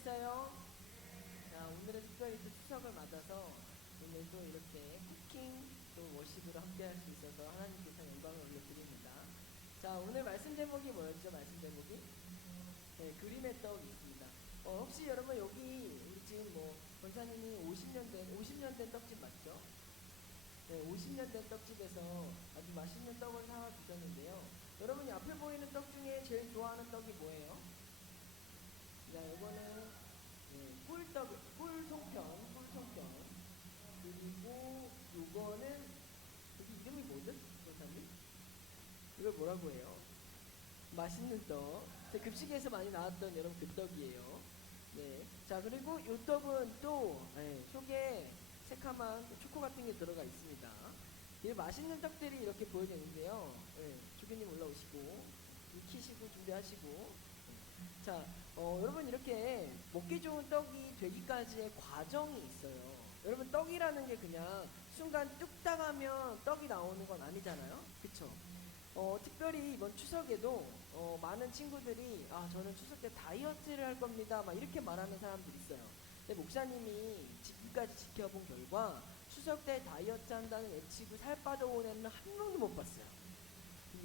지냈어요? 자, 오늘은 특별히 또 추석을 맞아서 오늘 또 이렇게 쿠킹 또 워십으로 함께 할 수 있어서 하나님께서 영광을 올려드립니다. 자, 오늘 말씀 제목이 뭐였죠? 말씀 제목이? 네, 그림의 떡이 있습니다. 혹시 여러분 여기 우리 지금 뭐 권사님이 50년 된 떡집 맞죠? 네, 50년 된 떡집에서 아주 맛있는 떡을 사와 주셨는데요. 여러분이 앞에 보이는 떡 중에 제일 좋아하는 떡이 뭐예요? 자, 이거는 꿀송편. 그리고 요거는 여기 이름이 뭐죠, 권사님? 이걸 뭐라고 해요? 맛있는 떡. 급식에서 많이 나왔던 여러분 그 떡이에요. 네. 자, 그리고 요 떡은 또 속에 새카만 초코 같은 게 들어가 있습니다. 이 맛있는 떡들이 이렇게 보여지는데요. 주교님 올라오시고 익히시고 준비하시고. 자, 여러분 이렇게 먹기 좋은 떡이 되기까지의 과정이 있어요. 여러분 떡이라는 게 그냥 순간 뚝딱 하면 떡이 나오는 건 아니잖아요. 그쵸? 특별히 이번 추석에도 많은 친구들이 저는 추석 때 다이어트를 할 겁니다 막 이렇게 말하는 사람들이 있어요. 근데 목사님이 지금까지 지켜본 결과 추석 때 다이어트 한다는 외치고 살 빠져온 애는 한 명도 못 봤어요.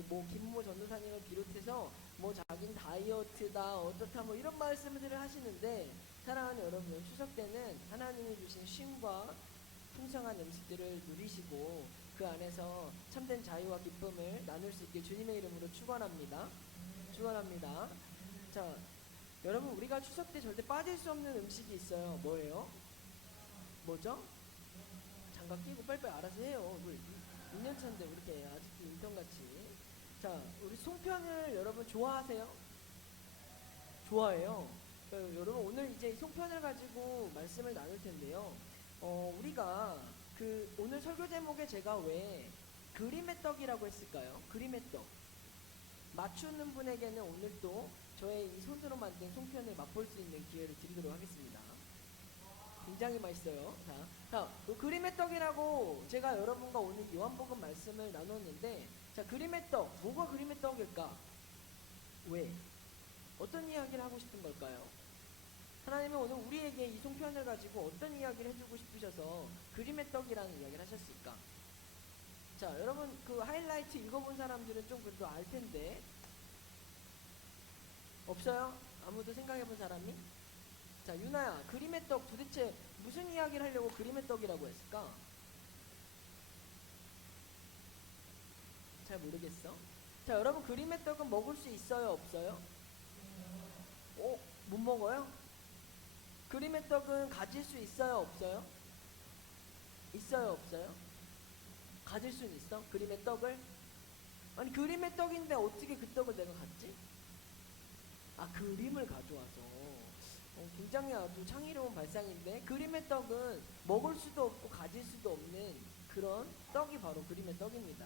뭐 김모 전도사님을 비롯해서 뭐 자긴 다이어트다 어떻다 뭐 이런 말씀들을 하시는데, 사랑하는 여러분, 추석 때는 하나님이 주신 쉼과 풍성한 음식들을 누리시고 그 안에서 참된 자유와 기쁨을 나눌 수 있게 주님의 이름으로 축원합니다. 축원합니다. 자, 여러분 우리가 추석 때 절대 빠질 수 없는 음식이 있어요. 뭐예요? 뭐죠? 장갑 끼고 빨리빨리 알아서 해요. 2년 차인데 이렇게 아직도 인턴같이. 자, 우리 송편을 여러분 좋아하세요? 좋아해요. 여러분 오늘 이제 송편을 가지고 말씀을 나눌 텐데요. 우리가 오늘 설교 제목에 제가 왜 그림의 떡이라고 했을까요? 그림의 떡. 맞추는 분에게는 오늘 또 저의 이 손으로 만든 송편을 맛볼 수 있는 기회를 드리도록 하겠습니다. 굉장히 맛있어요. 자, 그림의 떡이라고 제가 여러분과 오늘 요한복음 말씀을 나눴는데, 자, 그림의 떡, 뭐가 그림의 떡일까? 왜? 어떤 이야기를 하고 싶은 걸까요? 하나님은 오늘 우리에게 이 송편을 가지고 어떤 이야기를 해주고 싶으셔서 그림의 떡이라는 이야기를 하셨을까? 자, 여러분 그 하이라이트 읽어본 사람들은 좀 그래도 알 텐데, 없어요? 아무도 생각해본 사람이? 자, 유나야, 그림의 떡 도대체 무슨 이야기를 하려고 그림의 떡이라고 했을까? 잘 모르겠어. 자, 여러분 그림의 떡은 먹을 수 있어요, 없어요? 못 먹어요? 그림의 떡은 가질 수 있어요, 없어요? 있어요, 없어요? 가질 수는 있어? 그림의 떡을? 아니, 그림의 떡인데 어떻게 그 떡을 내가 갖지? 그림을 가져와서. 굉장히 아주 창의로운 발상인데, 그림의 떡은 먹을 수도 없고 가질 수도 없는 그런 떡이 바로 그림의 떡입니다.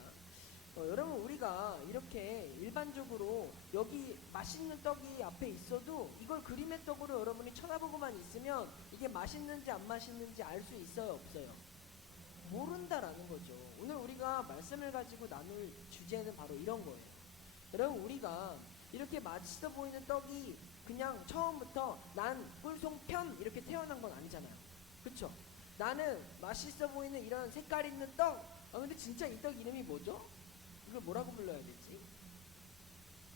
여러분 우리가 이렇게 일반적으로 여기 맛있는 떡이 앞에 있어도 이걸 그림의 떡으로 여러분이 쳐다보고만 있으면 이게 맛있는지 안 맛있는지 알 수 있어요, 없어요? 모른다라는 거죠. 오늘 우리가 말씀을 가지고 나눌 주제는 바로 이런 거예요. 여러분 우리가 이렇게 맛있어 보이는 떡이 그냥 처음부터 난 꿀송편 이렇게 태어난 건 아니잖아요. 그쵸? 나는 맛있어 보이는 이런 색깔 있는 떡. 근데 진짜 이 떡 이름이 뭐죠? 이걸 뭐라고 불러야 되지?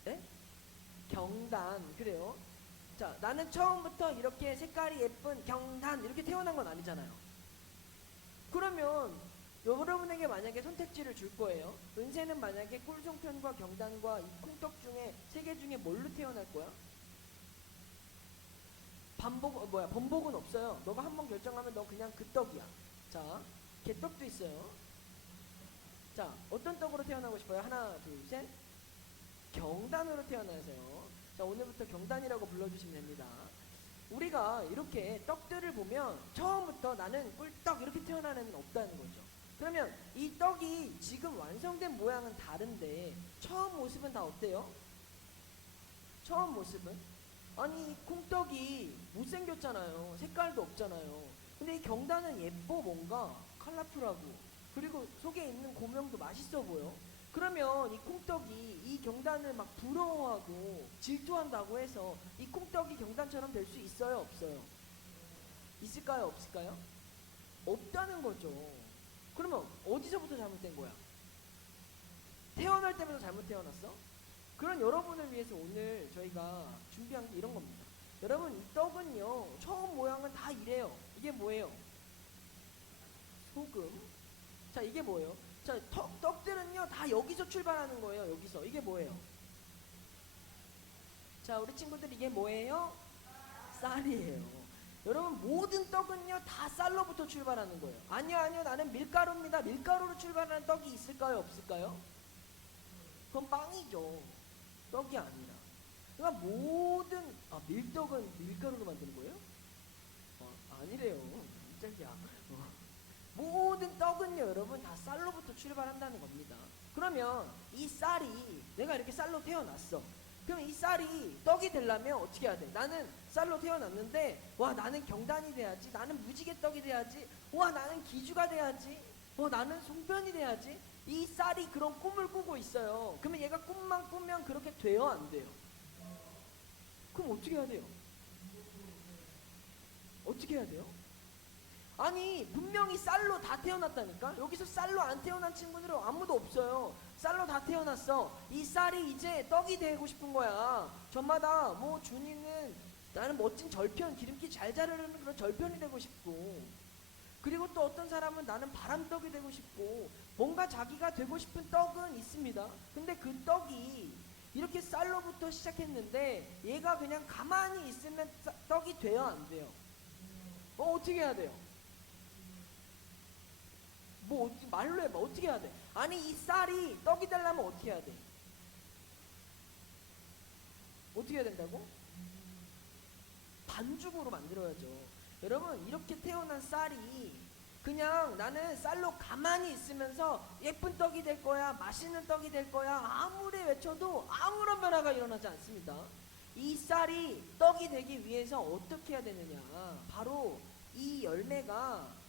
네? 경단. 그래요. 자, 나는 처음부터 이렇게 색깔이 예쁜 경단 이렇게 태어난 건 아니잖아요. 그러면 여러분에게 만약에 선택지를 줄 거예요. 은세는 만약에 꿀송편과 경단과 이 콩떡 중에 세 개 중에 뭘로 태어날 거야? 범복은 없어요. 너가 한번 결정하면 너 그냥 그 떡이야. 자, 개떡도 있어요. 자, 어떤 떡으로 태어나고 싶어요? 하나, 둘, 셋. 경단으로 태어나세요. 자, 오늘부터 경단이라고 불러주시면 됩니다. 우리가 이렇게 떡들을 보면 처음부터 나는 꿀떡 이렇게 태어난 애는 없다는 거죠. 그러면 이 떡이 지금 완성된 모양은 다른데 처음 모습은 다 어때요? 처음 모습은? 아니, 이 콩떡이 못생겼잖아요. 색깔도 없잖아요. 근데 이 경단은 예뻐, 뭔가 컬러풀하고, 그리고 속에 있는 고명도 맛있어 보여. 그러면 이 콩떡이 이 경단을 막 부러워하고 질투한다고 해서 이 콩떡이 경단처럼 될 수 있어요, 없어요? 있을까요, 없을까요? 없다는 거죠. 그러면 어디서부터 잘못된 거야? 태어날 때부터 잘못 태어났어? 그런 여러분을 위해서 오늘 저희가 준비한 게 이런 겁니다. 여러분, 이 떡은요, 처음 모양은 다 이래요. 이게 뭐예요? 소금. 자, 이게 뭐예요? 자, 떡들은요, 다 여기서 출발하는 거예요, 여기서. 이게 뭐예요? 자, 우리 친구들 이게 뭐예요? 쌀이에요. 여러분, 모든 떡은요, 다 쌀로부터 출발하는 거예요. 아니요, 아니요, 나는 밀가루입니다. 밀가루로 출발하는 떡이 있을까요, 없을까요? 그건 빵이죠. 떡이 아니라. 그러니까 모든, 밀떡은 밀가루로 만드는 거예요? 아니래요. 깜짝이야. 모든 떡은요, 여러분, 다 쌀로부터 출발한다는 겁니다. 그러면 이 쌀이, 내가 이렇게 쌀로 태어났어. 그럼 이 쌀이 떡이 되려면 어떻게 해야 돼? 나는 쌀로 태어났는데, 와, 나는 경단이 돼야지. 나는 무지개떡이 돼야지. 와, 나는 기주가 돼야지. 나는 송편이 돼야지. 이 쌀이 그런 꿈을 꾸고 있어요. 그러면 얘가 꿈만 꾸면 그렇게 돼요, 안 돼요? 그럼 어떻게 해야 돼요? 어떻게 해야 돼요? 아니, 분명히 쌀로 다 태어났다니까? 여기서 쌀로 안 태어난 친구들은 아무도 없어요. 쌀로 다 태어났어. 이 쌀이 이제 떡이 되고 싶은 거야. 저마다 뭐 준이는 나는 멋진 절편, 기름기 잘 자르는 그런 절편이 되고 싶고, 그리고 또 어떤 사람은 나는 바람떡이 되고 싶고, 뭔가 자기가 되고 싶은 떡은 있습니다. 근데 그 떡이 이렇게 쌀로부터 시작했는데 얘가 그냥 가만히 있으면 떡이 돼요, 안 돼요? 어떻게 해야 돼요? 말로 해봐. 어떻게 해야 돼? 아니, 이 쌀이 떡이 되려면 어떻게 해야 돼? 어떻게 해야 된다고? 반죽으로 만들어야죠. 여러분, 이렇게 태어난 쌀이 그냥 나는 쌀로 가만히 있으면서 예쁜 떡이 될 거야, 맛있는 떡이 될 거야, 아무리 외쳐도 아무런 변화가 일어나지 않습니다. 이 쌀이 떡이 되기 위해서 어떻게 해야 되느냐? 바로 이 열매가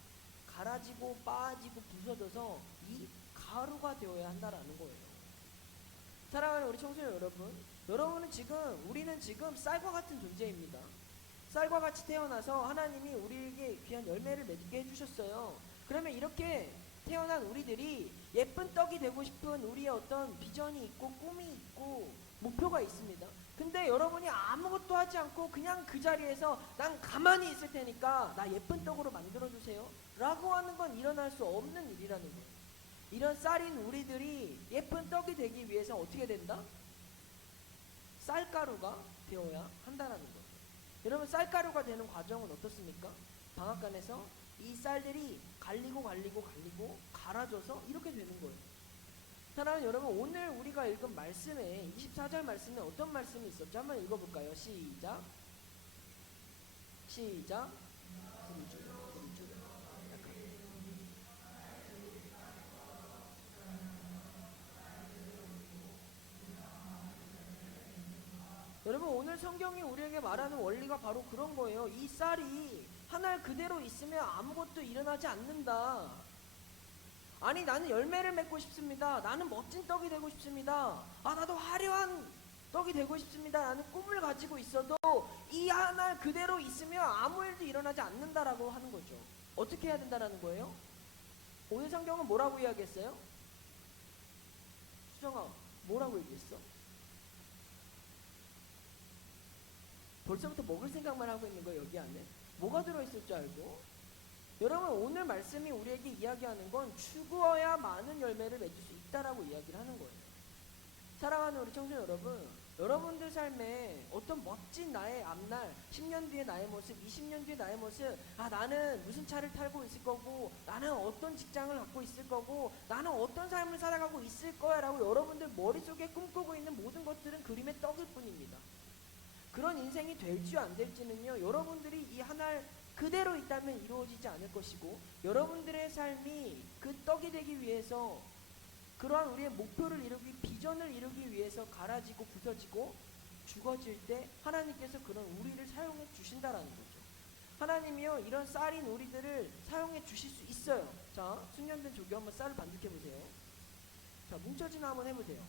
갈아지고 빠지고 부서져서 이 가루가 되어야 한다라는 거예요. 사랑하는 우리 청소년 여러분, 우리는 지금 쌀과 같은 존재입니다. 쌀과 같이 태어나서 하나님이 우리에게 귀한 열매를 맺게 해주셨어요. 그러면 이렇게 태어난 우리들이 예쁜 떡이 되고 싶은 우리의 어떤 비전이 있고 꿈이 있고 목표가 있습니다. 근데 여러분이 아무것도 하지 않고 그냥 그 자리에서 난 가만히 있을 테니까 나 예쁜 떡으로 만들어주세요 라고 하는 건 일어날 수 없는 일이라는 거예요. 이런 쌀인 우리들이 예쁜 떡이 되기 위해서 어떻게 된다? 쌀가루가 되어야 한다는 거예요. 여러분, 쌀가루가 되는 과정은 어떻습니까? 방앗간에서 이 쌀들이 갈리고 갈아져서 이렇게 되는 거예요. 사랑하는 여러분, 오늘 우리가 읽은 말씀에 24절 말씀에 어떤 말씀이 있었죠? 한번 읽어볼까요? 시작. 여러분, 오늘 성경이 우리에게 말하는 원리가 바로 그런 거예요. 이 쌀이 하늘 그대로 있으면 아무것도 일어나지 않는다. 아니, 나는 열매를 맺고 싶습니다. 나는 멋진 떡이 되고 싶습니다. 나도 화려한 떡이 되고 싶습니다. 라는 꿈을 가지고 있어도 이 하늘 그대로 있으면 아무 일도 일어나지 않는다라고 하는 거죠. 어떻게 해야 된다라는 거예요? 오늘 성경은 뭐라고 이야기했어요? 수정아, 뭐라고 얘기했어? 벌써부터 먹을 생각만 하고 있는 거예요, 여기 안에. 뭐가 들어있을 줄 알고? 여러분, 오늘 말씀이 우리에게 이야기하는 건 추구어야 많은 열매를 맺을 수 있다라고 이야기를 하는 거예요. 사랑하는 우리 청소년 여러분, 여러분들 삶에 어떤 멋진 나의 앞날, 10년 뒤의 나의 모습, 20년 뒤의 나의 모습, 나는 무슨 차를 타고 있을 거고, 나는 어떤 직장을 갖고 있을 거고, 나는 어떤 삶을 살아가고 있을 거야 라고 여러분들 머릿속에 꿈꾸고 있는 모든 것들은 그림의 떡일 뿐입니다. 그런 인생이 될지 안 될지는요, 여러분들이 이 하늘 그대로 있다면 이루어지지 않을 것이고, 여러분들의 삶이 그 떡이 되기 위해서, 그러한 우리의 목표를 이루기, 비전을 이루기 위해서 갈아지고 부서지고 죽어질 때 하나님께서 그런 우리를 사용해 주신다라는 거죠. 하나님이요, 이런 쌀인 우리들을 사용해 주실 수 있어요. 자, 숙련된 조교 한번 쌀을 반죽해 보세요. 자, 뭉쳐지나 한번 해보세요.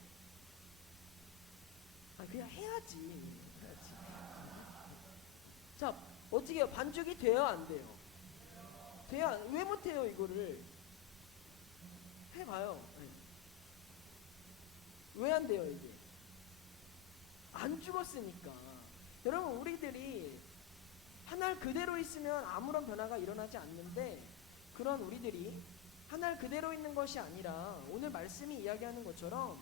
아, 그냥 해야지. 해야지. 자, 어떻게 해요? 반죽이 돼요, 안 돼요? 돼요? 왜 못해요, 이거를? 해봐요. 네. 왜 안 돼요, 이게? 안 죽었으니까. 여러분, 우리들이 하늘 그대로 있으면 아무런 변화가 일어나지 않는데, 그런 우리들이 하늘 그대로 있는 것이 아니라 오늘 말씀이 이야기하는 것처럼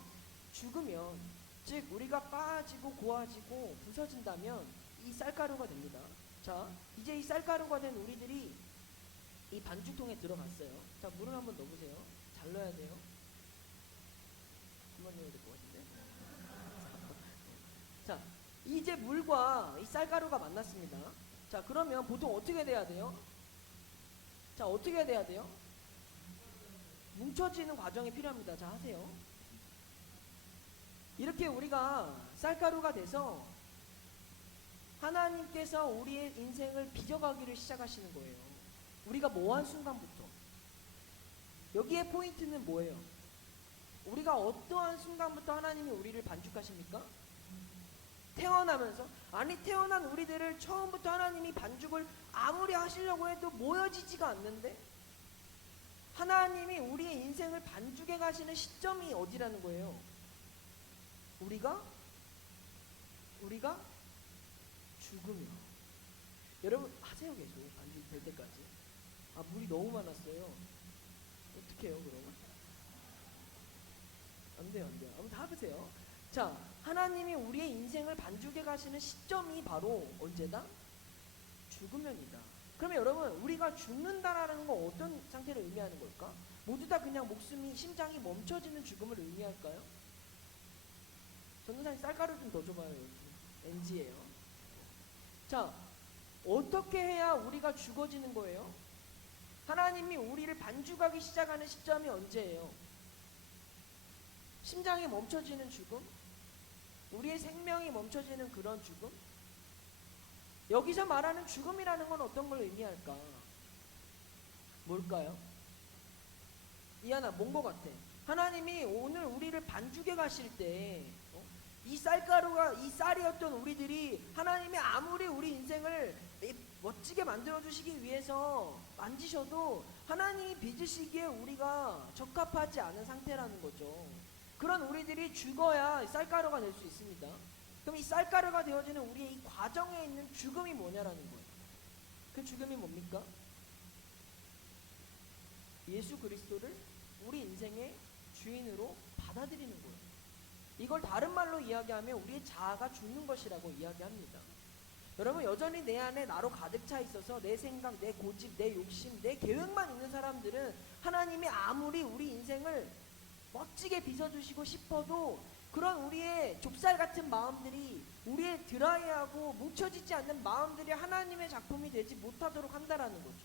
죽으면, 즉 우리가 빠지고 고와지고 부서진다면 이 쌀가루가 됩니다. 자, 이제 이 쌀가루가 된 우리들이 이 반죽통에 들어갔어요. 자, 물을 한번 넣어보세요. 잘 넣어야 돼요. 그만 넣어야 될 것 같은데. 자, 이제 물과 이 쌀가루가 만났습니다. 자, 그러면 보통 어떻게 돼야 돼요? 자, 어떻게 돼야 돼요? 뭉쳐지는 과정이 필요합니다. 자, 하세요. 이렇게 우리가 쌀가루가 돼서 하나님께서 우리의 인생을 빚어가기를 시작하시는 거예요. 우리가 뭐한 순간부터. 여기에 포인트는 뭐예요? 우리가 어떠한 순간부터 하나님이 우리를 반죽하십니까? 태어나면서. 아니, 태어난 우리들을 처음부터 하나님이 반죽을 아무리 하시려고 해도 모여지지가 않는데, 하나님이 우리의 인생을 반죽해 가시는 시점이 어디라는 거예요? 우리가 죽으면. 여러분 하세요. 계속 반죽이 될 때까지. 아, 물이 너무 많았어요. 어떻게 해요 그러면? 안 돼요. 한번 다 해보세요. 자, 하나님이 우리의 인생을 반죽해 가시는 시점이 바로 언제다? 죽으면이다. 그러면 여러분, 우리가 죽는다라는 건 어떤 상태를 의미하는 걸까? 모두 다 그냥 목숨이, 심장이 멈춰지는 죽음을 의미할까요? 전도사님 쌀가루 좀 더 줘봐요. NG예요. 자, 어떻게 해야 우리가 죽어지는 거예요? 하나님이 우리를 반죽하기 시작하는 시점이 언제예요? 심장이 멈춰지는 죽음? 우리의 생명이 멈춰지는 그런 죽음? 여기서 말하는 죽음이라는 건 어떤 걸 의미할까? 뭘까요? 이하나, 뭔 것 같아? 하나님이 오늘 우리를 반죽해 가실 때, 이 쌀가루가, 이 쌀이었던 우리들이 하나님이 아무리 우리 인생을 멋지게 만들어주시기 위해서 만지셔도 하나님이 빚으시기에 우리가 적합하지 않은 상태라는 거죠. 그런 우리들이 죽어야 쌀가루가 될 수 있습니다. 그럼 이 쌀가루가 되어지는 우리의 이 과정에 있는 죽음이 뭐냐라는 거예요. 그 죽음이 뭡니까? 예수 그리스도를 우리 인생의 주인으로 받아들이는 거예요. 이걸 다른 말로 이야기하면 우리의 자아가 죽는 것이라고 이야기합니다. 여러분, 여전히 내 안에 나로 가득 차 있어서 내 생각, 내 고집, 내 욕심, 내 계획만 있는 사람들은 하나님이 아무리 우리 인생을 멋지게 빚어주시고 싶어도 그런 우리의 좁쌀 같은 마음들이, 우리의 드라이하고 뭉쳐지지 않는 마음들이 하나님의 작품이 되지 못하도록 한다라는 거죠.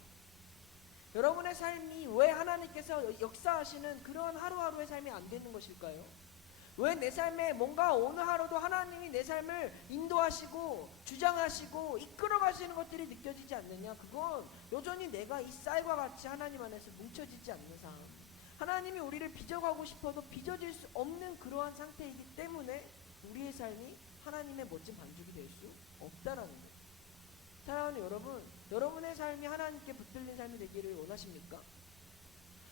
여러분의 삶이 왜 하나님께서 역사하시는 그런 하루하루의 삶이 안 되는 것일까요? 왜 내 삶에 뭔가 오늘 하루도 하나님이 내 삶을 인도하시고 주장하시고 이끌어 가시는 것들이 느껴지지 않느냐? 그건 여전히 내가 이 쌀과 같이 하나님 안에서 뭉쳐지지 않는 삶, 하나님이 우리를 빚어가고 싶어도 빚어질 수 없는 그러한 상태이기 때문에 우리의 삶이 하나님의 멋진 반죽이 될 수 없다라는 거예요. 사랑하는 여러분, 여러분의 삶이 하나님께 붙들린 삶이 되기를 원하십니까?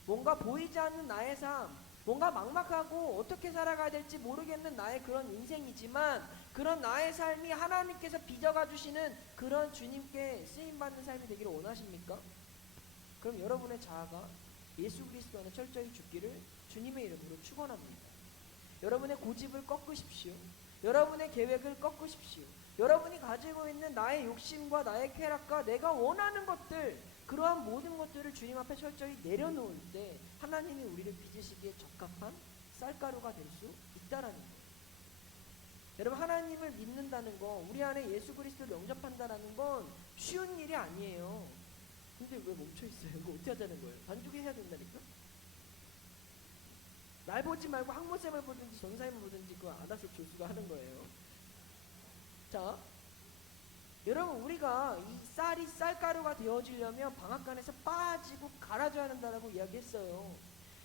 뭔가 보이지 않는 나의 삶, 뭔가 막막하고 어떻게 살아가야 될지 모르겠는 나의 그런 인생이지만, 그런 나의 삶이 하나님께서 빚어가 주시는 그런 주님께 쓰임받는 삶이 되기를 원하십니까? 그럼 여러분의 자아가 예수 그리스도 안에 철저히 죽기를 주님의 이름으로 축원합니다. 여러분의 고집을 꺾으십시오. 여러분의 계획을 꺾으십시오. 여러분이 가지고 있는 나의 욕심과 나의 쾌락과 내가 원하는 것들, 그러한 모든 것들을 주님 앞에 철저히 내려놓을 때 하나님이 우리를 빚으시기에 적합한 쌀가루가 될 수 있다라는 거예요. 여러분, 하나님을 믿는다는 거, 우리 안에 예수 그리스도를 영접한다는 건 쉬운 일이 아니에요. 근데 왜 멈춰있어요? 이거 어떻게 하자는 거예요? 반죽이 해야 된다니까? 날 보지 말고 학모쌤을 보든지 전사님을 보든지 그거 알아서 조수가 하는 거예요. 자, 여러분, 우리가 이 쌀이 쌀가루가 되어지려면 방앗간에서 빠지고 갈아줘야 한다라고 이야기했어요.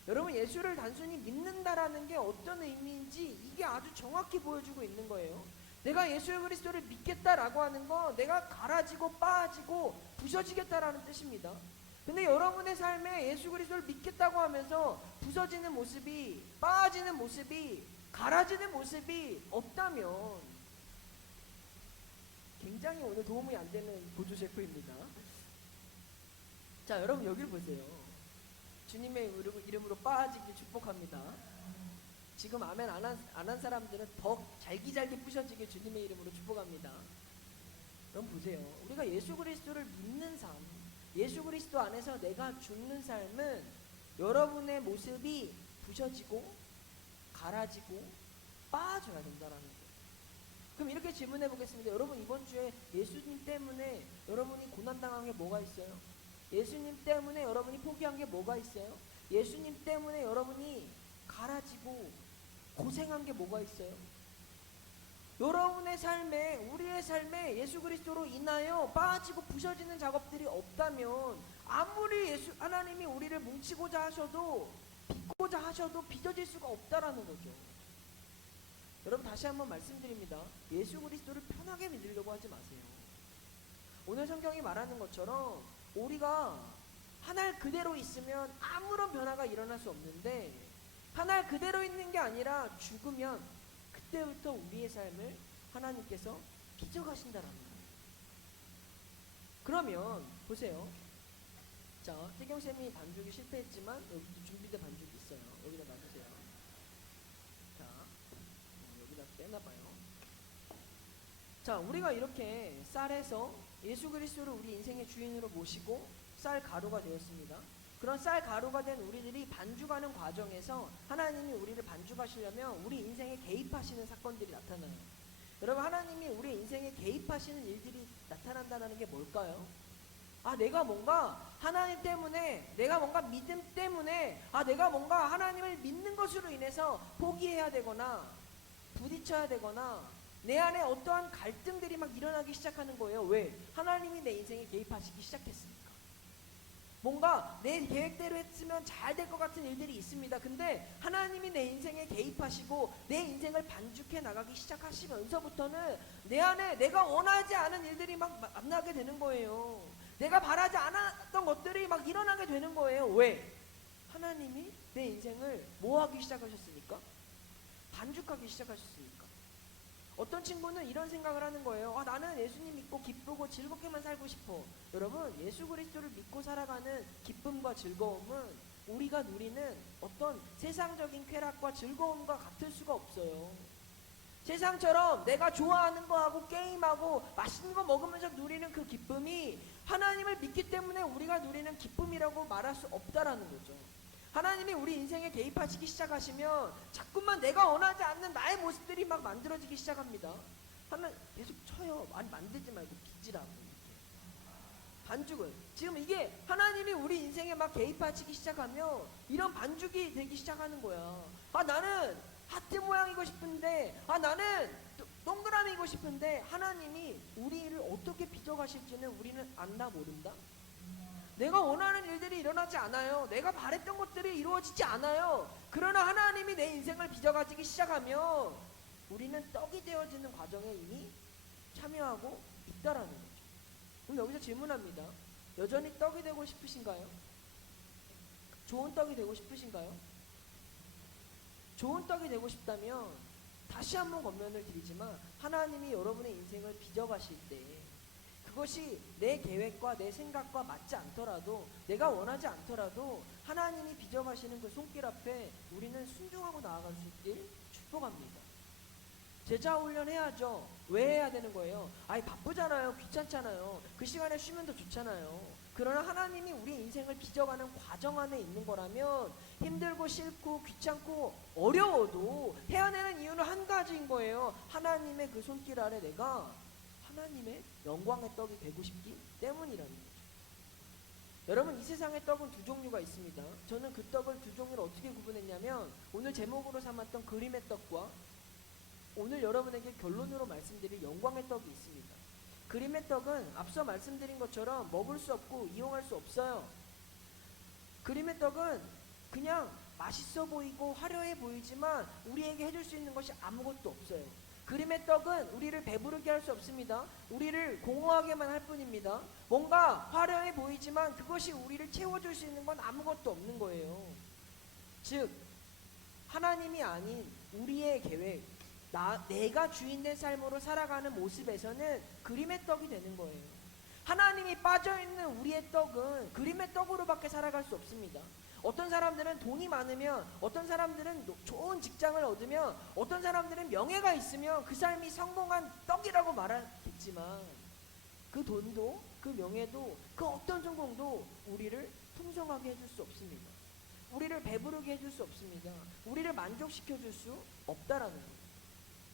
여러분, 예수를 단순히 믿는다라는 게 어떤 의미인지 이게 아주 정확히 보여주고 있는 거예요. 내가 예수 그리스도를 믿겠다라고 하는 건 내가 갈아지고 빠지고 부서지겠다라는 뜻입니다. 근데 여러분의 삶에 예수 그리스도를 믿겠다고 하면서 부서지는 모습이, 빠지는 모습이, 갈아지는 모습이 없다면 굉장히 오늘 도움이 안 되는 보조 셰프입니다. 자, 여러분 여기를 보세요. 주님의 이름으로 빠지길 축복합니다. 지금 아멘 안 한 사람들은 더 잘기잘기 부셔지게 주님의 이름으로 축복합니다. 여러분 보세요. 우리가 예수 그리스도를 믿는 삶, 예수 그리스도 안에서 내가 죽는 삶은 여러분의 모습이 부셔지고 갈아지고 빠져야 된다는 거예요. 그럼 이렇게 질문해 보겠습니다. 여러분, 이번 주에 예수님 때문에 여러분이 고난당한 게 뭐가 있어요? 예수님 때문에 여러분이 포기한 게 뭐가 있어요? 예수님 때문에 여러분이 갈아지고 고생한 게 뭐가 있어요? 여러분의 삶에, 우리의 삶에 예수 그리스도로 인하여 빠지고 부서지는 작업들이 없다면 아무리 하나님이 우리를 뭉치고자 하셔도 빚고자 하셔도 빚어질 수가 없다라는 거죠. 여러분, 다시 한번 말씀드립니다. 예수 그리스도를 편하게 믿으려고 하지 마세요. 오늘 성경이 말하는 것처럼 우리가 하늘 그대로 있으면 아무런 변화가 일어날 수 없는데, 하늘 그대로 있는 게 아니라 죽으면 그때부터 우리의 삶을 하나님께서 빚어가신다는 거예요. 그러면 보세요. 자, 태경쌤이 반죽이 실패했지만 여기도 준비된 반죽이 있어요. 여기다 놔주세요. 자, 여기다 떼놔봐요. 자, 우리가 이렇게 쌀에서 예수 그리스도를 우리 인생의 주인으로 모시고 쌀 가루가 되었습니다. 그런 쌀 가루가 된 우리들이 반죽하는 과정에서 하나님이 우리를 반죽하시려면 우리 인생에 개입하시는 사건들이 나타나요. 여러분, 하나님이 우리 인생에 개입하시는 일들이 나타난다는 게 뭘까요? 내가 뭔가 하나님 때문에, 내가 뭔가 믿음 때문에, 내가 뭔가 하나님을 믿는 것으로 인해서 포기해야 되거나 부딪혀야 되거나 내 안에 어떠한 갈등들이 막 일어나기 시작하는 거예요. 왜? 하나님이 내 인생에 개입하시기 시작했으니까. 뭔가 내 계획대로 했으면 잘 될 것 같은 일들이 있습니다. 근데 하나님이 내 인생에 개입하시고 내 인생을 반죽해 나가기 시작하시면서부터는 내 안에 내가 원하지 않은 일들이 막 만나게 되는 거예요. 내가 바라지 않았던 것들이 막 일어나게 되는 거예요. 왜? 하나님이 내 인생을 뭐 하기 시작하셨으니까? 반죽하기 시작하셨으니까. 어떤 친구는 이런 생각을 하는 거예요. 나는 예수님 믿고 기쁘고 즐겁게만 살고 싶어. 여러분, 예수 그리스도를 믿고 살아가는 기쁨과 즐거움은 우리가 누리는 어떤 세상적인 쾌락과 즐거움과 같을 수가 없어요. 세상처럼 내가 좋아하는 거 하고 게임하고 맛있는 거 먹으면서 누리는 그 기쁨이 하나님을 믿기 때문에 우리가 누리는 기쁨이라고 말할 수 없다라는 거죠. 하나님이 우리 인생에 개입하시기 시작하시면 자꾸만 내가 원하지 않는 나의 모습들이 막 만들어지기 시작합니다. 하나님 계속 쳐요. 많이 만들지 말고 빚으라고. 반죽을. 지금 이게 하나님이 우리 인생에 막 개입하시기 시작하면 이런 반죽이 되기 시작하는 거야. 나는 하트 모양이고 싶은데, 나는 동그라미이고 싶은데 하나님이 우리를 어떻게 빚어가실지는 우리는 안다 모른다. 내가 원하는 일들이 일어나지 않아요. 내가 바랬던 것들이 이루어지지 않아요. 그러나 하나님이 내 인생을 빚어가지기 시작하면 우리는 떡이 되어지는 과정에 이미 참여하고 있다라는 거죠. 그럼 여기서 질문합니다. 여전히 떡이 되고 싶으신가요? 좋은 떡이 되고 싶으신가요? 좋은 떡이 되고 싶다면 다시 한번 권면을 드리지만 하나님이 여러분의 인생을 빚어가실 때 그것이 내 계획과 내 생각과 맞지 않더라도, 내가 원하지 않더라도 하나님이 빚어가시는 그 손길 앞에 우리는 순종하고 나아갈 수 있길 축복합니다. 제자 훈련 해야죠. 왜 해야 되는 거예요? 바쁘잖아요. 귀찮잖아요. 그 시간에 쉬면 더 좋잖아요. 그러나 하나님이 우리 인생을 빚어가는 과정 안에 있는 거라면 힘들고 싫고 귀찮고 어려워도 해야되는 이유는 한 가지인 거예요. 하나님의 그 손길 아래 내가 하나님의 영광의 떡이 되고 싶기 때문이라는 거죠. 여러분, 이 세상에 떡은 두 종류가 있습니다. 저는 그 떡을 두 종류로 어떻게 구분했냐면 오늘 제목으로 삼았던 그림의 떡과 오늘 여러분에게 결론으로 말씀드릴 영광의 떡이 있습니다. 그림의 떡은 앞서 말씀드린 것처럼 먹을 수 없고 이용할 수 없어요. 그림의 떡은 그냥 맛있어 보이고 화려해 보이지만 우리에게 해줄 수 있는 것이 아무것도 없어요. 그림의 떡은 우리를 배부르게 할 수 없습니다. 우리를 공허하게만 할 뿐입니다. 뭔가 화려해 보이지만 그것이 우리를 채워줄 수 있는 건 아무것도 없는 거예요. 즉 하나님이 아닌 우리의 계획, 내가 주인된 삶으로 살아가는 모습에서는 그림의 떡이 되는 거예요. 하나님이 빠져있는 우리의 떡은 그림의 떡으로밖에 살아갈 수 없습니다. 어떤 사람들은 돈이 많으면, 어떤 사람들은 좋은 직장을 얻으면, 어떤 사람들은 명예가 있으면 그 삶이 성공한 떡이라고 말하겠지만 그 돈도, 그 명예도, 그 어떤 성공도 우리를 풍성하게 해줄 수 없습니다. 우리를 배부르게 해줄 수 없습니다. 우리를 만족시켜줄 수 없다라는 거예요.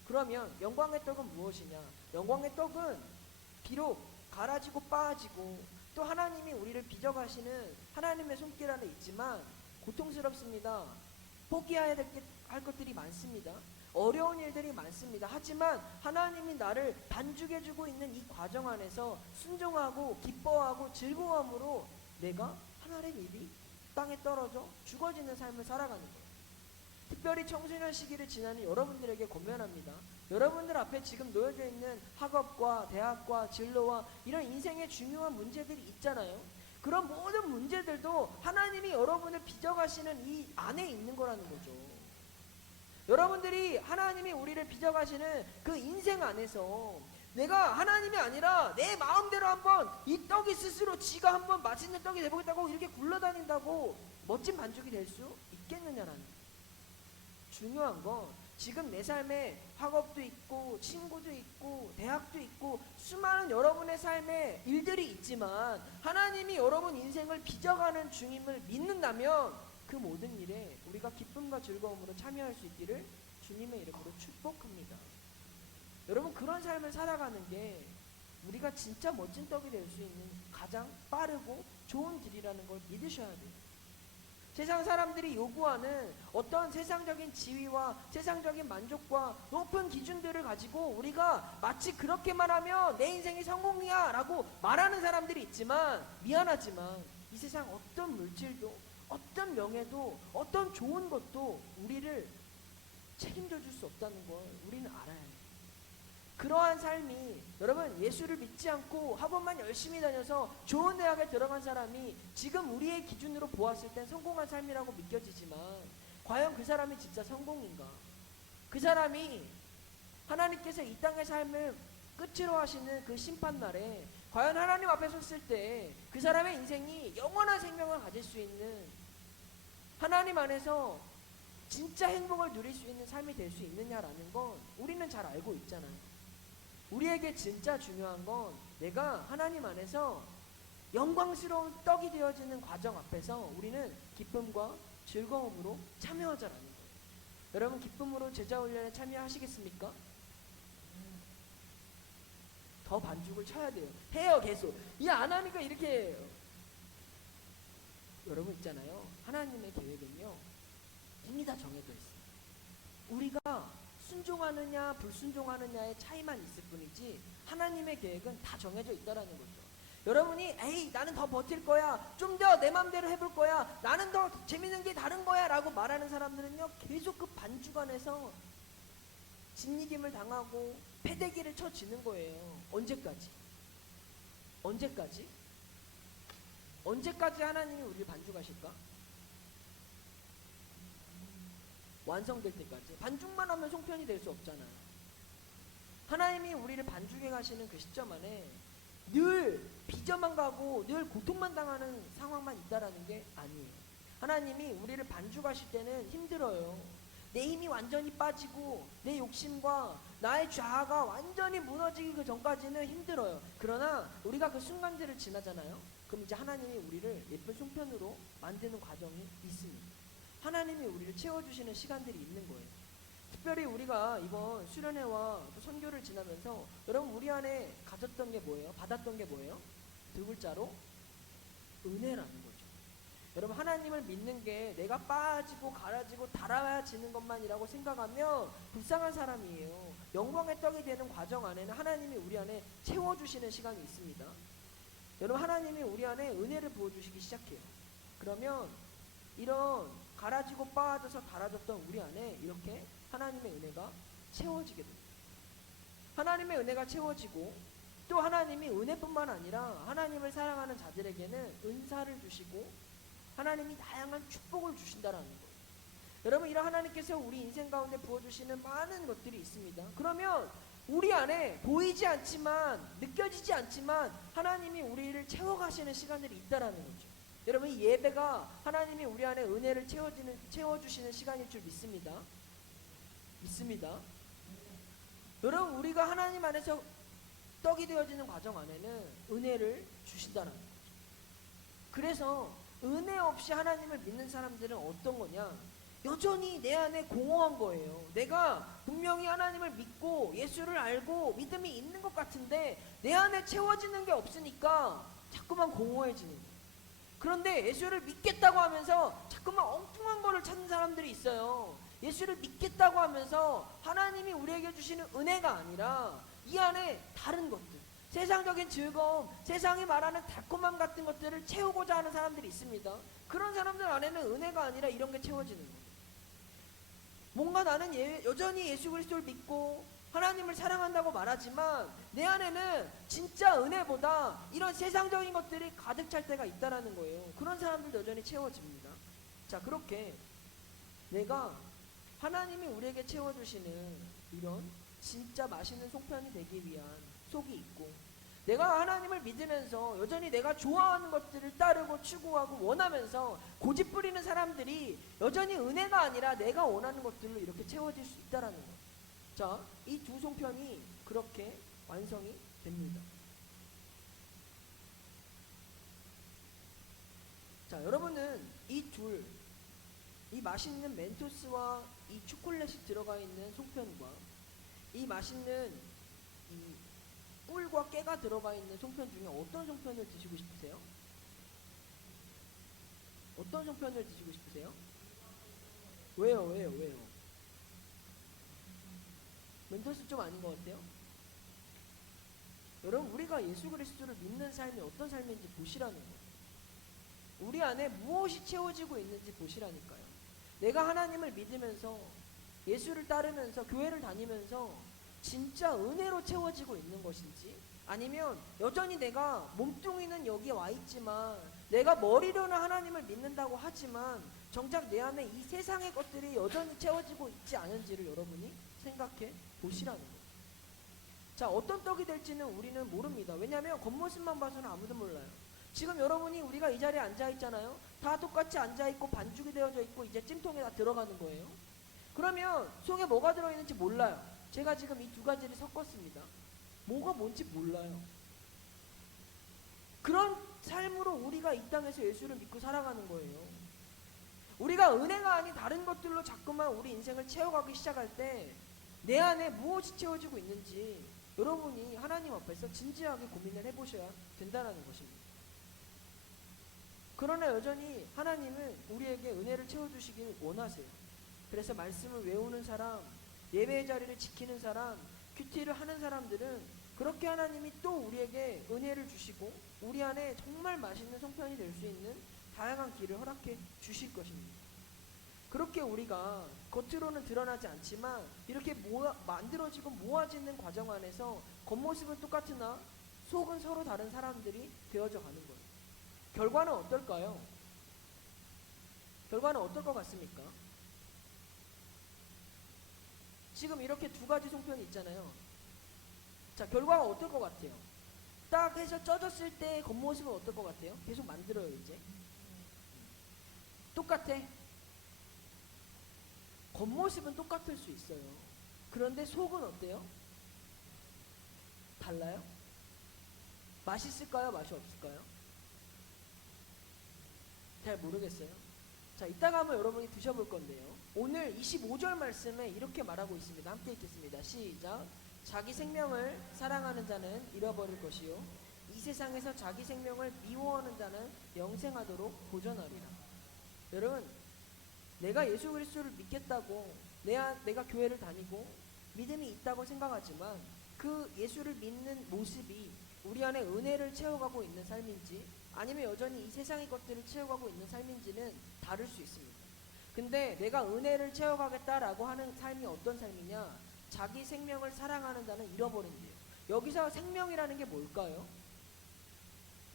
그러면 영광의 떡은 무엇이냐? 영광의 떡은 비록 갈아지고 빠지고 또 하나님이 우리를 빚어가시는 하나님의 손길 안에 있지만 고통스럽습니다. 포기해야 할 것들이 많습니다. 어려운 일들이 많습니다. 하지만 하나님이 나를 반죽해주고 있는 이 과정 안에서 순종하고 기뻐하고 즐거움으로 내가 하나님의 일이 땅에 떨어져 죽어지는 삶을 살아가는 거예요. 특별히 청소년 시기를 지나는 여러분들에게 권면합니다. 여러분들 앞에 지금 놓여져 있는 학업과 대학과 진로와 이런 인생의 중요한 문제들이 있잖아요. 그런 모든 문제들도 하나님이 여러분을 빚어가시는 이 안에 있는 거라는 거죠. 여러분들이 하나님이 우리를 빚어가시는 그 인생 안에서 내가 하나님이 아니라 내 마음대로 한번 이 떡이 스스로 지가 한번 맛있는 떡이 되보겠다고 이렇게 굴러다닌다고 멋진 반죽이 될 수 있겠느냐라는 거예요. 중요한 건 지금 내 삶에 학업도 있고 친구도 있고 대학도 있고 수많은 여러분의 삶에 일들이 있지만 하나님이 여러분 인생을 빚어가는 중임을 믿는다면 그 모든 일에 우리가 기쁨과 즐거움으로 참여할 수 있기를 주님의 이름으로 축복합니다. 여러분 그런 삶을 살아가는 게 우리가 진짜 멋진 떡이 될 수 있는 가장 빠르고 좋은 길이라는 걸 믿으셔야 돼요. 세상 사람들이 요구하는 어떤 세상적인 지위와 세상적인 만족과 높은 기준들을 가지고 우리가 마치 그렇게만 하면 내 인생이 성공이야 라고 말하는 사람들이 있지만 미안하지만 이 세상 어떤 물질도 어떤 명예도 어떤 좋은 것도 우리를 책임져 줄 수 없다는 걸 우리는 알아야 해요. 그러한 삶이 여러분 예수를 믿지 않고 학원만 열심히 다녀서 좋은 대학에 들어간 사람이 지금 우리의 기준으로 보았을 땐 성공한 삶이라고 믿겨지지만 과연 그 사람이 진짜 성공인가? 그 사람이 하나님께서 이 땅의 삶을 끝으로 하시는 그 심판날에 과연 하나님 앞에 섰을 때 그 사람의 인생이 영원한 생명을 가질 수 있는 하나님 안에서 진짜 행복을 누릴 수 있는 삶이 될 수 있느냐라는 건 우리는 잘 알고 있잖아요. 우리에게 진짜 중요한 건 내가 하나님 안에서 영광스러운 떡이 되어지는 과정 앞에서 우리는 기쁨과 즐거움으로 참여하자라는 거예요. 여러분 기쁨으로 제자훈련에 참여하시겠습니까? 더 반죽을 쳐야 돼요. 해요 계속. 이 안 하니까 이렇게 해요. 여러분 있잖아요. 하나님의 계획은요 이미 다 정해져 있어요. 우리가 순종하느냐 불순종하느냐의 차이만 있을 뿐이지 하나님의 계획은 다 정해져 있다라는 거죠. 여러분이 에이 나는 더 버틸 거야 좀 더 내 맘대로 해볼 거야 나는 더 재밌는 게 다른 거야 라고 말하는 사람들은요 계속 그 반죽 안에서 짓이김을 당하고 패대기를 쳐지는 거예요. 언제까지? 언제까지? 언제까지 하나님이 우리를 반죽하실까? 완성될 때까지. 반죽만 하면 송편이 될 수 없잖아요. 하나님이 우리를 반죽해 가시는 그 시점 안에 늘 빚어만 가고 늘 고통만 당하는 상황만 있다라는 게 아니에요. 하나님이 우리를 반죽하실 때는 힘들어요. 내 힘이 완전히 빠지고 내 욕심과 나의 자아가 완전히 무너지기 그 전까지는 힘들어요. 그러나 우리가 그 순간들을 지나잖아요. 그럼 이제 하나님이 우리를 예쁜 송편으로 만드는 과정이 있습니다. 하나님이 우리를 채워주시는 시간들이 있는 거예요. 특별히 우리가 이번 수련회와 또 선교를 지나면서 여러분 우리 안에 가졌던 게 뭐예요? 받았던 게 뭐예요? 두 글자로 은혜라는 거죠. 여러분 하나님을 믿는 게 내가 빠지고 갈아지고 달아지는 것만이라고 생각하면 불쌍한 사람이에요. 영광의 떡이 되는 과정 안에는 하나님이 우리 안에 채워주시는 시간이 있습니다. 여러분 하나님이 우리 안에 은혜를 부어주시기 시작해요. 그러면 이런 갈아지고 빠져서 닳아졌던 우리 안에 이렇게 하나님의 은혜가 채워지게 됩니다. 하나님의 은혜가 채워지고 또 하나님이 은혜뿐만 아니라 하나님을 사랑하는 자들에게는 은사를 주시고 하나님이 다양한 축복을 주신다라는 거예요. 여러분, 이런 하나님께서 우리 인생 가운데 부어주시는 많은 것들이 있습니다. 그러면 우리 안에 보이지 않지만 느껴지지 않지만 하나님이 우리를 채워가시는 시간들이 있다라는 거죠. 여러분, 이 예배가 하나님이 우리 안에 은혜를 채워주시는 시간일 줄 믿습니다. 믿습니다. 여러분, 우리가 하나님 안에서 떡이 되어지는 과정 안에는 은혜를 주신다는 거죠. 그래서 은혜 없이 하나님을 믿는 사람들은 어떤 거냐? 여전히 내 안에 공허한 거예요. 내가 분명히 하나님을 믿고 예수를 알고 믿음이 있는 것 같은데 내 안에 채워지는 게 없으니까 자꾸만 공허해지는 거예요. 그런데 예수를 믿겠다고 하면서 자꾸만 엉뚱한 거를 찾는 사람들이 있어요. 예수를 믿겠다고 하면서 하나님이 우리에게 주시는 은혜가 아니라 이 안에 다른 것들, 세상적인 즐거움, 세상이 말하는 달콤함 같은 것들을 채우고자 하는 사람들이 있습니다. 그런 사람들 안에는 은혜가 아니라 이런 게 채워지는 거예요. 뭔가 나는 여전히 예수 그리스도를 믿고 하나님을 사랑한다고 말하지만 내 안에는 진짜 은혜보다 이런 세상적인 것들이 가득 찰 때가 있다라는 거예요. 그런 사람들 여전히 채워집니다. 자, 그렇게 내가 하나님이 우리에게 채워주시는 이런 진짜 맛있는 송편이 되기 위한 속이 있고, 내가 하나님을 믿으면서 여전히 내가 좋아하는 것들을 따르고 추구하고 원하면서 고집 부리는 사람들이 여전히 은혜가 아니라 내가 원하는 것들로 이렇게 채워질 수 있다라는 거예요. 자, 이 두 송편이 그렇게 완성이 됩니다. 자, 여러분은 이 맛있는 멘토스와 이 초콜릿이 들어가 있는 송편과 이 맛있는 이 꿀과 깨가 들어가 있는 송편 중에 어떤 송편을 드시고 싶으세요? 어떤 송편을 드시고 싶으세요? 왜요? 멘토스 좀 아닌 것 같아요? 여러분, 우리가 예수 그리스도를 믿는 삶이 어떤 삶인지 보시라는 거예요. 우리 안에 무엇이 채워지고 있는지 보시라니까요. 내가 하나님을 믿으면서 예수를 따르면서 교회를 다니면서 진짜 은혜로 채워지고 있는 것인지, 아니면 여전히 내가 몸뚱이는 여기에 와 있지만 내가 머리로는 하나님을 믿는다고 하지만 정작 내 안에 이 세상의 것들이 여전히 채워지고 있지 않은지를 여러분이 생각해 보시라는 거예요. 자, 어떤 떡이 될지는 우리는 모릅니다. 왜냐하면 겉모습만 봐서는 아무도 몰라요. 지금 여러분이 우리가 이 자리에 앉아있잖아요. 다 똑같이 앉아있고 반죽이 되어져 있고 이제 찜통에 다 들어가는 거예요. 그러면 속에 뭐가 들어있는지 몰라요. 제가 지금 이 두 가지를 섞었습니다. 뭐가 뭔지 몰라요. 그런 삶으로 우리가 이 땅에서 예수를 믿고 살아가는 거예요. 우리가 은혜가 아닌 다른 것들로 자꾸만 우리 인생을 채워가기 시작할 때 내 안에 무엇이 채워지고 있는지 여러분이 하나님 앞에서 진지하게 고민을 해보셔야 된다는 것입니다. 그러나 여전히 하나님은 우리에게 은혜를 채워주시길 원하세요. 그래서 말씀을 외우는 사람, 예배의 자리를 지키는 사람, 큐티를 하는 사람들은 그렇게 하나님이 또 우리에게 은혜를 주시고 우리 안에 정말 맛있는 송편이 될 수 있는 다양한 길을 허락해 주실 것입니다. 그렇게 우리가 겉으로는 드러나지 않지만 이렇게 만들어지고 모아지는 과정 안에서 겉모습은 똑같으나 속은 서로 다른 사람들이 되어져 가는 거예요. 결과는 어떨까요? 결과는 어떨 것 같습니까? 지금 이렇게 두 가지 송편이 있잖아요. 자, 결과가 어떨 것 같아요? 딱 해서 쪄졌을 때 겉모습은 어떨 것 같아요? 계속 만들어요, 이제. 똑같아. 겉모습은 똑같을 수 있어요. 그런데 속은 어때요? 달라요? 맛있을까요? 맛이 없을까요? 잘 모르겠어요. 자, 이따가 한번 여러분이 드셔볼 건데요. 오늘 25절 말씀에 이렇게 말하고 있습니다. 함께 읽겠습니다. 시작. 자기 생명을 사랑하는 자는 잃어버릴 것이요 이 세상에서 자기 생명을 미워하는 자는 영생하도록 보존하리라. 여러분, 내가 예수 그리스도를 믿겠다고 내가 교회를 다니고 믿음이 있다고 생각하지만 그 예수를 믿는 모습이 우리 안에 은혜를 채워가고 있는 삶인지 아니면 여전히 이 세상의 것들을 채워가고 있는 삶인지는 다를 수 있습니다. 근데 내가 은혜를 채워가겠다라고 하는 삶이 어떤 삶이냐? 자기 생명을 사랑하는 자는 잃어버린대요. 여기서 생명이라는 게 뭘까요?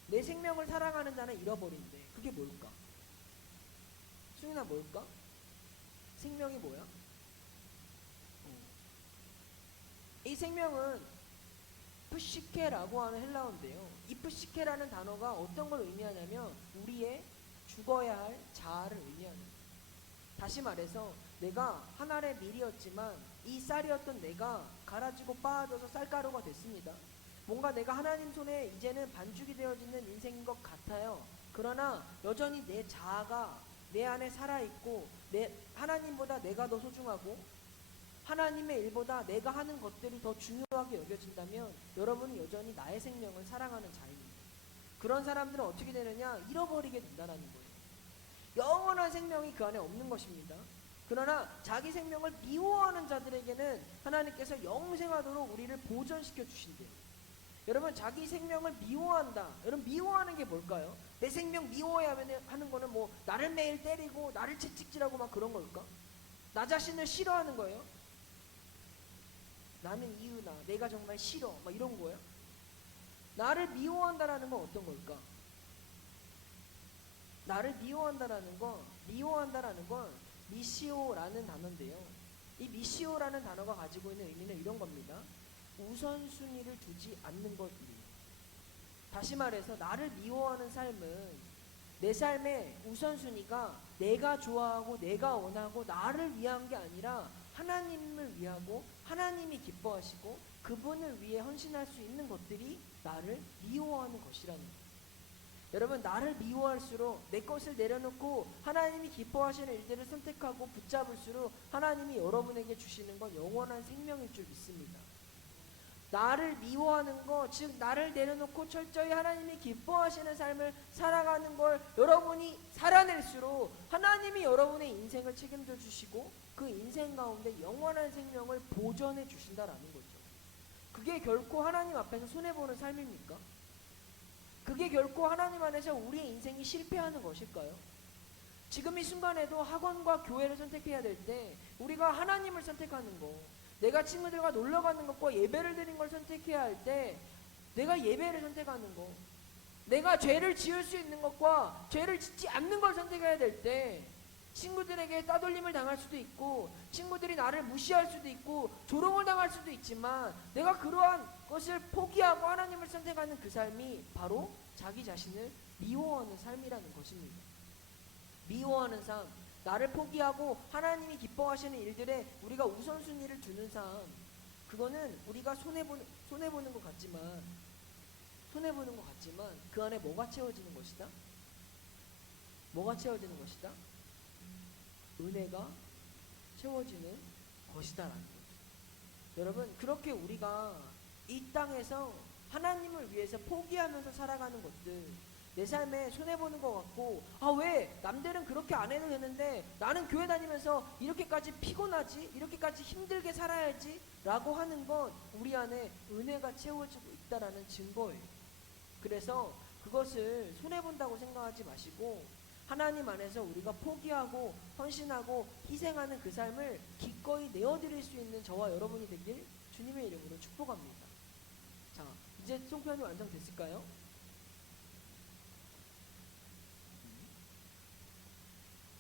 내 생명을 사랑하는 자는 잃어버린대. 그게 뭘까? 수민아, 뭘까? 생명이 뭐야? 이 생명은 푸시케라고 하는 헬라어인데요. 이 푸시케라는 단어가 어떤 걸 의미하냐면 우리의 죽어야 할 자아를 의미하는 거예요. 다시 말해서 내가 한 알의 밀이었지만 이 쌀이었던 내가 갈아지고 빻아져서 쌀가루가 됐습니다. 뭔가 내가 하나님 손에 이제는 반죽이 되어지는 인생인 것 같아요. 그러나 여전히 내 자아가 내 안에 살아있고 하나님보다 내가 더 소중하고 하나님의 일보다 내가 하는 것들이 더 중요하게 여겨진다면 여러분은 여전히 나의 생명을 사랑하는 자입니다. 그런 사람들은 어떻게 되느냐? 잃어버리게 된다는 거예요. 영원한 생명이 그 안에 없는 것입니다. 그러나 자기 생명을 미워하는 자들에게는 하나님께서 영생하도록 우리를 보존시켜 주신대요. 여러분, 자기 생명을 미워한다. 여러분, 미워하는 게 뭘까요? 내 생명 미워해야 하는 거는 뭐 나를 매일 때리고 나를 채찍질하고 막 그런 걸까? 나 자신을 싫어하는 거예요? 나는 이유나 내가 정말 싫어 막 이런 거예요? 나를 미워한다라는 건 어떤 걸까? 나를 미워한다라는 건 미시오라는 단어인데요. 이 미시오라는 단어가 가지고 있는 의미는 이런 겁니다. 우선순위를 두지 않는 것이에요. 다시 말해서 나를 미워하는 삶은 내 삶의 우선순위가 내가 좋아하고 내가 원하고 나를 위한 게 아니라 하나님을 위하고 하나님이 기뻐하시고 그분을 위해 헌신할 수 있는 것들이 나를 미워하는 것이라는 거예요. 여러분, 나를 미워할수록 내 것을 내려놓고 하나님이 기뻐하시는 일들을 선택하고 붙잡을수록 하나님이 여러분에게 주시는 건 영원한 생명일 줄 믿습니다. 나를 미워하는 것, 즉 나를 내려놓고 철저히 하나님이 기뻐하시는 삶을 살아가는 걸 여러분이 살아낼수록 하나님이 여러분의 인생을 책임져 주시고 그 인생 가운데 영원한 생명을 보존해 주신다라는 거죠. 그게 결코 하나님 앞에서 손해보는 삶입니까? 그게 결코 하나님 안에서 우리의 인생이 실패하는 것일까요? 지금 이 순간에도 학원과 교회를 선택해야 될 때 우리가 하나님을 선택하는 거, 내가 친구들과 놀러 가는 것과 예배를 드리는 걸 선택해야 할 때 내가 예배를 선택하는 거, 내가 죄를 지을 수 있는 것과 죄를 짓지 않는 걸 선택해야 될 때 친구들에게 따돌림을 당할 수도 있고 친구들이 나를 무시할 수도 있고 조롱을 당할 수도 있지만 내가 그러한 것을 포기하고 하나님을 선택하는 그 삶이 바로 자기 자신을 미워하는 삶이라는 것입니다. 미워하는 삶, 나를 포기하고 하나님이 기뻐하시는 일들에 우리가 우선순위를 두는 삶, 그거는 우리가 손해보는 것 같지만 그 안에 뭐가 채워지는 것이다? 뭐가 채워지는 것이다? 은혜가 채워지는 것이다라는 거죠. 여러분, 그렇게 우리가 이 땅에서 하나님을 위해서 포기하면서 살아가는 것들, 내 삶에 손해보는 것 같고 왜 남들은 그렇게 안 해도 되는데 나는 교회 다니면서 이렇게까지 피곤하지? 이렇게까지 힘들게 살아야지? 라고 하는 건 우리 안에 은혜가 채워지고 있다라는 증거예요. 그래서 그것을 손해본다고 생각하지 마시고 하나님 안에서 우리가 포기하고 헌신하고 희생하는 그 삶을 기꺼이 내어드릴 수 있는 저와 여러분이 되길 주님의 이름으로 축복합니다. 자, 이제 송편이 완성됐을까요?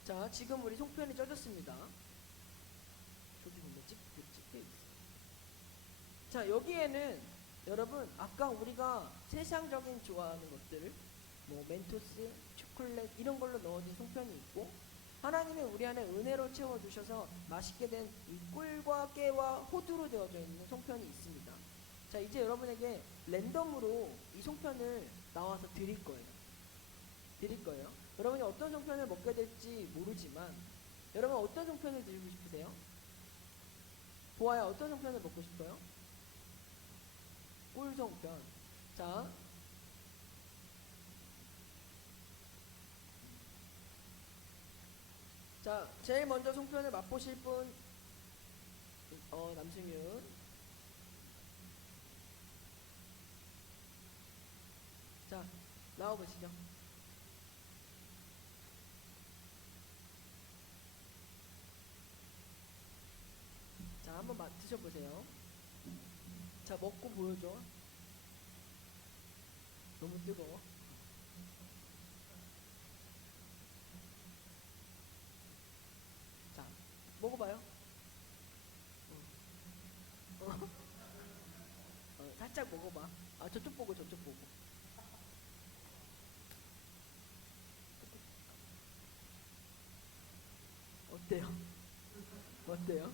자, 지금 우리 송편이 쪄졌습니다. 여기 보면 찍혀 있어요. 자, 여기에는 여러분 아까 우리가 세상적인 좋아하는 것들을 뭐 멘토스, 초콜릿 이런 걸로 넣어진 송편이 있고 하나님이 우리 안에 은혜로 채워주셔서 맛있게 된 이 꿀과 깨와 호두로 되어져 있는 송편이 있습니다. 자, 이제 여러분에게 랜덤으로 이 송편을 나와서 드릴 거예요. 여러분이 어떤 송편을 먹게 될지 모르지만 여러분 어떤 송편을 드시고 싶으세요? 보아야, 어떤 송편을 먹고 싶어요? 꿀송편. 자, 제일 먼저 송편을 맛보실 분, 남승윤. 자, 나와보시죠. 한번 드셔보세요. 자, 먹고 보여줘. 너무 뜨거워. 자, 먹어봐요. 어? 살짝 먹어봐. 아, 저쪽 보고 저쪽 보고. 어때요? 어때요?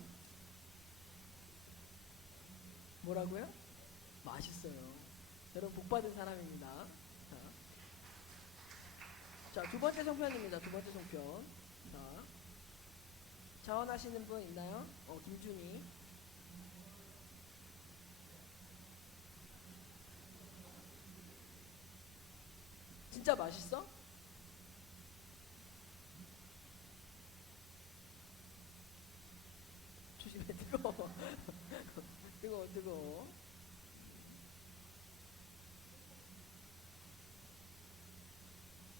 뭐라고요? 맛있어요. 여러분 복 받은 사람입니다. 자, 두 번째 송편입니다. 두 번째 송편. 자, 자원하시는 분 있나요? 김준희. 진짜 맛있어? 조심해, 뜨거워. 뜨거워, 뜨거워.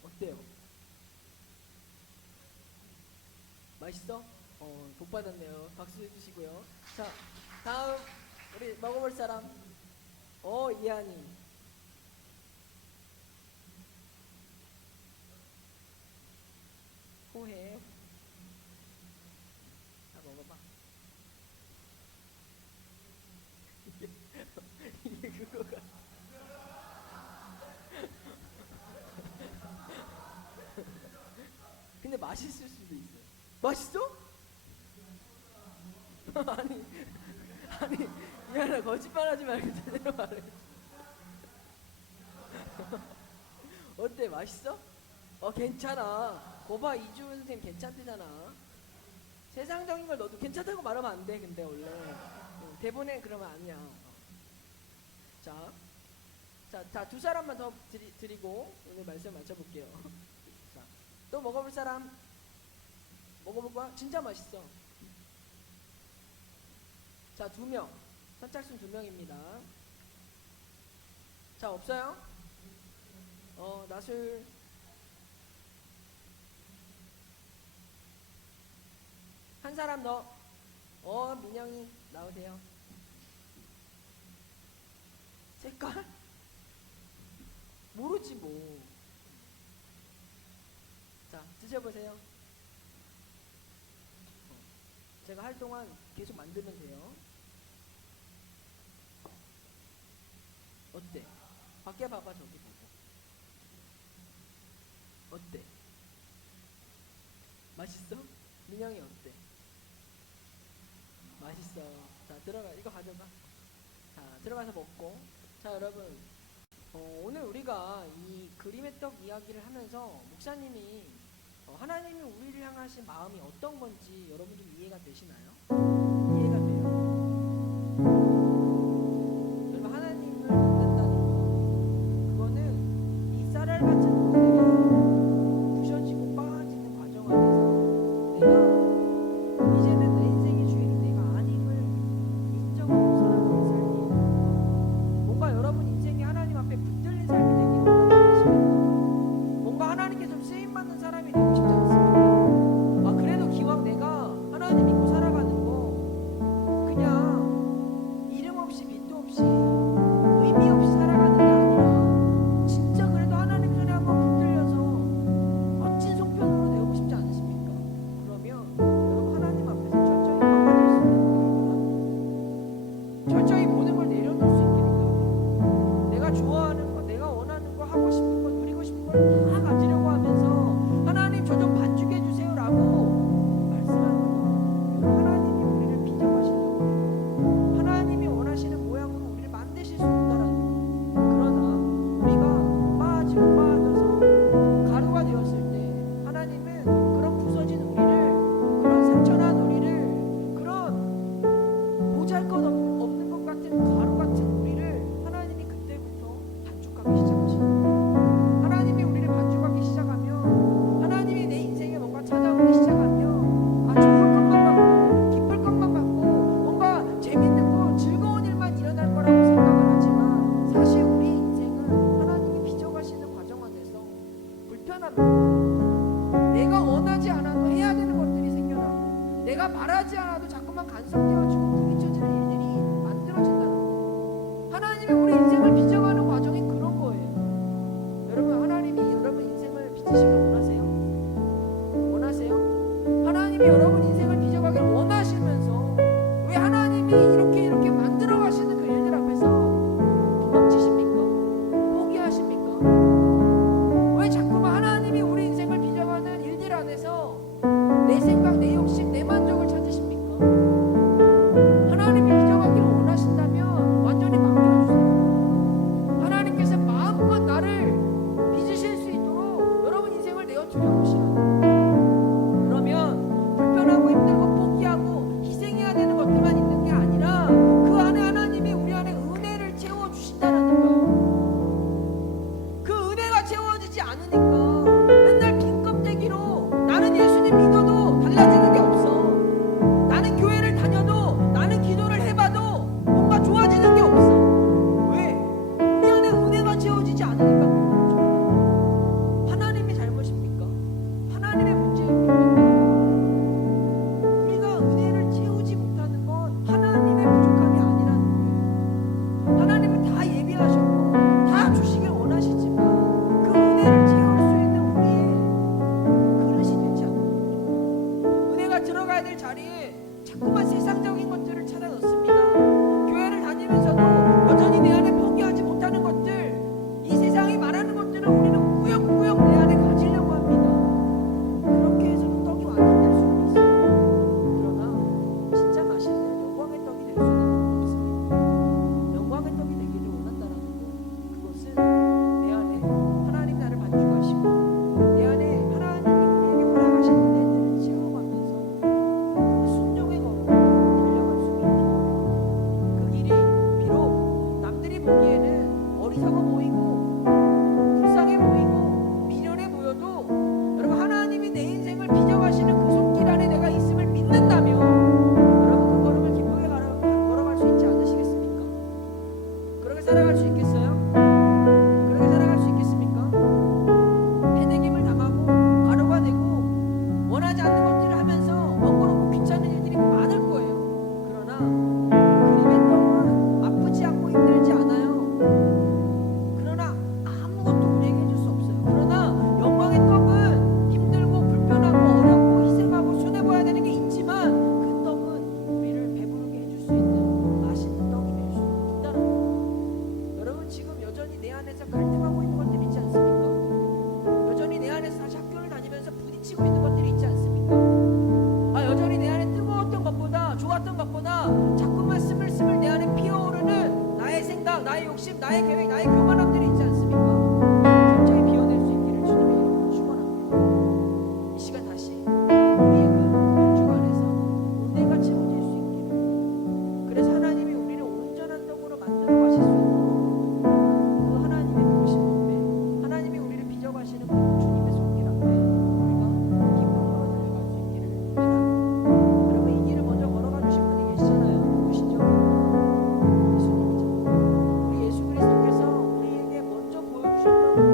어때요? 맛있어? 복 받았네요. 박수 해주시고요. 자, 다음 우리 먹어볼 사람. 이한이. 호해. 자, 먹어봐. 이게 그거가. 근데 맛있을 수도 있어요. 맛있어? 아니, 미안해. 거짓말하지 말고 제대로 말해. 어때? 맛있어? 괜찮아. 거봐, 이주은 선생님 괜찮대잖아. 세상적인 걸 너도 괜찮다고 말하면 안 돼. 근데 원래 대본에 그러면 아니야. 자, 두 사람만 더 드리고 오늘 말씀 맞춰볼게요. 자, 또 먹어볼 사람? 먹어볼 거야? 진짜 맛있어. 자, 2명. 선착순 2명입니다. 자, 없어요? 나술. 한 사람 더. 민영이 나오세요. 색깔? 모르지 뭐. 자, 드셔보세요. 제가 할 동안 계속 만들면 돼요. 어때? 밖에 봐봐. 저기 보고. 어때? 맛있어? 민영이 어때? 맛있어. 자, 들어가. 이거 가져가. 자, 들어가서 먹고. 자, 여러분, 오늘 우리가 이 그림의 떡 이야기를 하면서 목사님이 하나님이 우리를 향하신 마음이 어떤 건지 여러분 좀 이해가 되시나요? 이해가 돼요? 여러분, 하나님을 만난다는 거, 그거는 이 쌀알 같은 것들이 부셔지고 빠지는 과정 안에서 내가 이제는 내 인생의 주인은 내가 아님을 인정하고 살아가는 삶이에요. 뭔가 여러분 인생이 하나님 앞에 붙들린 삶이 되기를 원하지 않으십니까? 뭔가 하나님께 좀 쓰임받는 사람이 되고 싶지 않습니까? 그래도 기왕 내가 하나님 믿고 살아가는 거 그냥 이름 없이 밑도 없이 의미 없이 살아가는 게 아니라 진짜 그래도 하나님 손에 한번 붙들려서 멋진 송편으로 되고 싶지 않으십니까? 그러면 여러분 하나님 앞에서 철저히 망가질 수 있기를 바랍니다. 철저히 모든 걸 내려놓을 수 있기를 바랍니다. 내가 좋아하는 거, 내가 원하는 거, 하고 싶은 거, 누리고 싶은 걸 다 가지려고 하면서 하나님 저 좀 반죽해 주세요 라고 말씀하는 거, 하나님이 우리를 빚어가시려고 해요. 하나님이 원하시는 모양으로 우리를 만드실 수 없다라는 거예요. 그러나 우리가 빠지고 빠져서 가루가 되었을 때 하나님은 그런 부서진 우리를, 그런 상처난 우리를, 그런 보잘것없는 것 같은 가루 같은 우리를 하나님이 그때부터 반죽하기 시작하시는, 하나님이 우리를 반죽하기 시작하면, 하나님이 내 인생에 뭔가 찾아오기 시작하면 좋을 것만 같고 기쁠 것만 같고 뭔가 재밌는 거, 즐거운 일만 일어날 거라고 생각을 하지만 사실 우리 인생은 하나님이 빚어가시는 과정 안에서 불편합니다. 내가 원하지 않아도 해야 되는 것들이 생겨나고 내가 말하지 않아도 자꾸만 간섭되어지고 부딪혀 주셨다고.